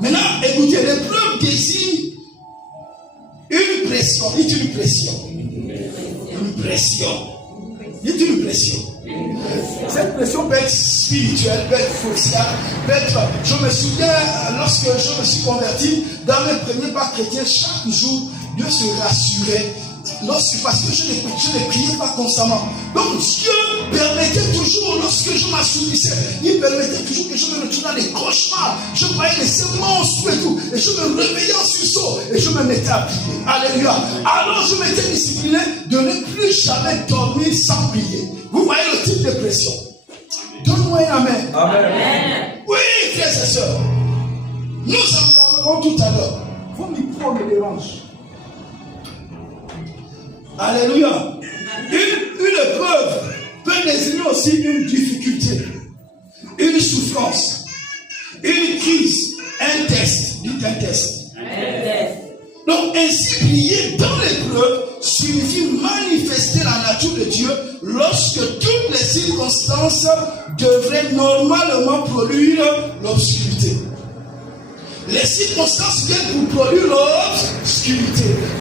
Maintenant, écoutez, l'épreuve désigne une pression. Dites une pression. Une pression. Dites une pression. Cette pression peut être spirituelle, peut être sociale, peut être... Je me souviens, lorsque je me suis converti, dans mes premiers pas chrétiens, chaque jour, Dieu se rassurait. Parce que je ne priais pas constamment. Donc Dieu permettait toujours, lorsque je m'assoupissais, il permettait toujours que je me retrouve dans des cauchemars. Je voyais des monstres et tout. Et je me réveillais en sursaut et je me mettais à prier. Alléluia. Alors je m'étais discipliné de ne plus jamais dormir sans prier. Vous voyez le type de pression. Donne-moi un amen. Amen. Oui, frères et sœurs. Nous en parlerons tout à l'heure. Vos micros me dérangent. Alléluia. Une épreuve peut désigner aussi une difficulté, une souffrance, une crise, un test. Dites un test. Donc ainsi prier dans l'épreuve signifie manifester la nature de Dieu lorsque toutes les circonstances devraient normalement produire l'obscurité. Les circonstances viennent pour produire l'obscurité.